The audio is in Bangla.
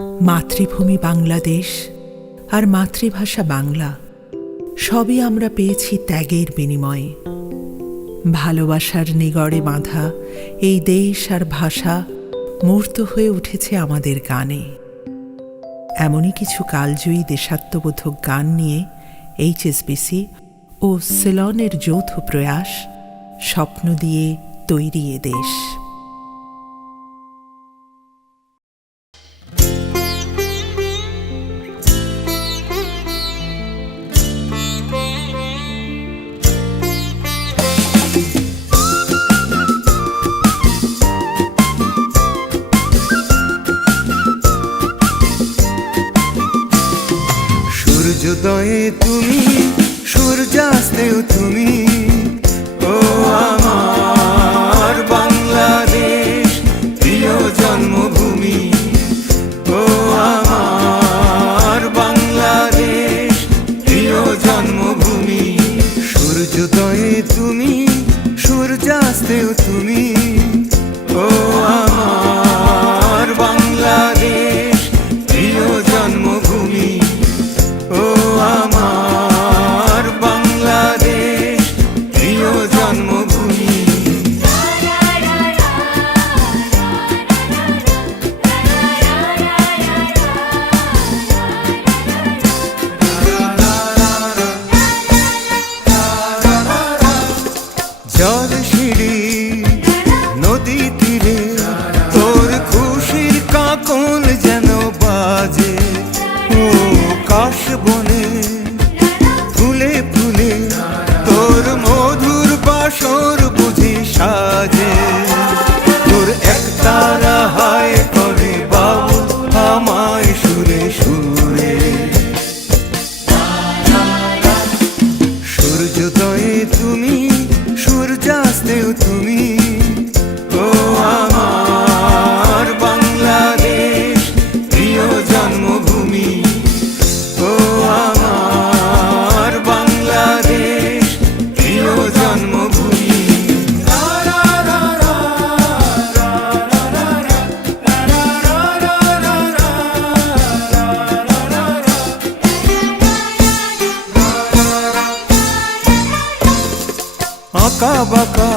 মাতৃভূমি বাংলাদেশ আর মাতৃভাষা বাংলা সবই আমরা পেয়েছি ত্যাগের বিনিময়ে। ভালোবাসার নিগড়ে বাঁধা এই দেশ আর ভাষা মূর্ত হয়ে উঠেছে আমাদের গানে। এমনই কিছু কালজয়ী দেশাত্মবোধক গান নিয়ে HSBC ও সিলনের যৌথ প্রয়াস স্বপ্ন দিয়ে তৈরি এ দেশ। সূর্যোদয়ে তুমি, সূর্যাস্তেও তুমি, ও আমার বাংলাদেশ প্রিয় জন্মভূমি। ও আমার বাংলাদেশ প্রিয় জন্মভূমি। সূর্যোদয়ে তুমি, সূর্যাস্তেও তুমি, ও আমার বাংলাদেশ প্রিয় জন্মভূমি। ও আমার বাংলাদেশ প্রিয় জন্মভূমি। জল সিঁড়ি নদী তীরে তোর খুশির কাকন যেন বাজে। ও কাশ বনে ফুলে ফুলে তোর মধুর বাসর বুঝি সাজে। তোর একতারা হায় করে বাবু আমায় সুরে সুরে। সূর্যোদয়ে তুমি, সূর্যাস্তেও তুমি, ও আমার বাংলাদেশ প্রিয় জন্মভূমি। ও আমার বাংলাদেশ প্রিয় জন্মভূমি। আঁকা বাঁকা